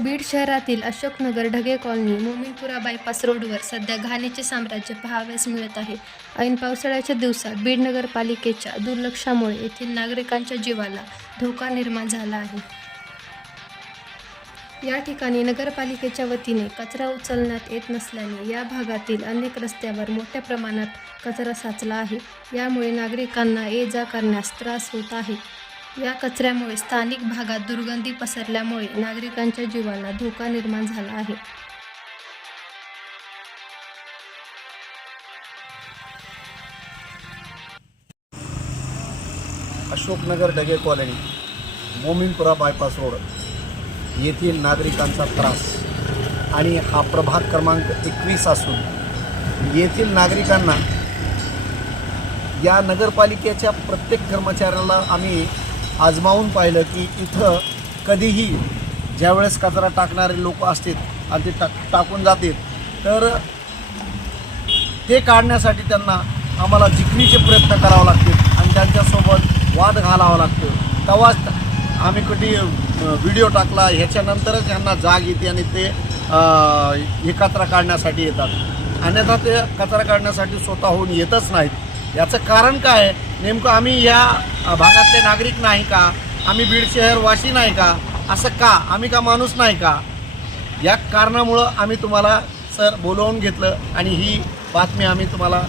बीड शहरातील Ashoknagar Dhage colony Mominpura bypass रोडवर सध्या घाणीचे साम्राज्य पहावयास मिळत आहे. ऐन पावसाळ्याच्या दिवसात बीड नगरपालिकेच्या दुर्लक्षामुळे येथील नागरिकांच्या जीवाला धोका निर्माण झाला आहे. या ठिकाणी नगरपालिकेच्या वतीने कचरा उचलण्यात येत नसल्याने या भागातील अनेक रस्त्यावर मोठ्या प्रमाणात कचरा साचला आहे. यामुळे नागरिकांना ये जा करण्यास त्रास होत आहे. या कचऱ्यामुळे स्थानिक भागात दुर्गंधी पसरल्यामुळे नागरिकांच्या जीवांना धोका निर्माण झाला आहे. Ashoknagar Dhage colony Mominpura bypass road येथील नागरिकांचा त्रास आणि हा प्रभाग क्रमांक एकवीस असून येथील नागरिकांना या नगरपालिकेच्या प्रत्येक कर्मचाऱ्याला आम्ही आजमावून पाहिलं की इथं कधीही ज्यावेळेस कचरा टाकणारे लोक असतील आणि ते टाक टाकून जातील तर ते काढण्यासाठी त्यांना आम्हाला जिकरीचे प्रयत्न करावे लागतील आणि त्यांच्यासोबत वाद घालावा लागतो. तेव्हाच आम्ही कधी व्हिडिओ टाकला ह्याच्यानंतरच यांना जाग येते आणि ते एकत्र हे कचरा काढण्यासाठी येतात. अन्यथा ते कचरा काढण्यासाठी स्वतःहून येतच नाहीत. याचं कारण काय? नेमकं आम्ही या भागातले नागरिक नाही का? आम्ही बीड शहरवासी नाही का? असं का? आम्ही का माणूस नाही का? या कारणामुळं आम्ही तुम्हाला सर बोलवून घेतलं आणि ही बातमी आम्ही तुम्हाला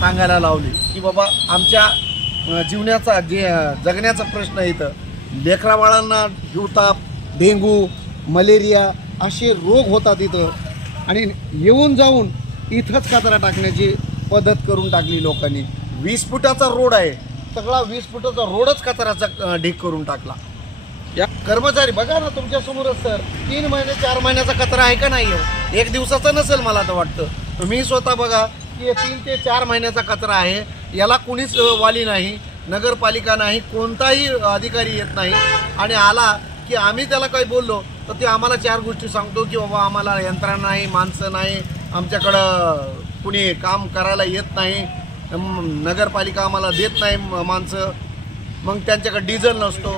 सांगायला लावली. की बाबा आमच्या जीवनाचा जे जगण्याचा प्रश्न इथं. लेकराबाळांना जीवताप डेंगू मलेरिया असे रोग होतात इथं. आणि येऊन जाऊन इथंच कचरा टाकण्याची पद्धत करून टाकली लोकांनी. वीस फुटाचा रोड आहे. सगळा वीस फुटाचा रोडच कचऱ्याचा ढीक करून टाकला. या कर्मचारी बघा ना तुमच्या समोरच सर. तीन महिने चार महिन्याचा कचरा आहे का नाही हो? एक दिवसाचा नसेल मला तर वाटतं. तुम्ही स्वतः बघा की तीन ते चार महिन्याचा कचरा आहे. याला कुणीच वाली नाही नगरपालिका नाही कोणताही अधिकारी येत नाही. आणि आला की आम्ही त्याला काही बोललो तर ते आम्हाला चार गोष्टी सांगतो की बाबा आम्हाला यंत्रणा नाही माणसं नाही आमच्याकडं कुणी काम करायला येत नाही. नगरपालिका आम्हाला देत नाही माणसं. मग त्यांच्याकडे डिझेल नसतो.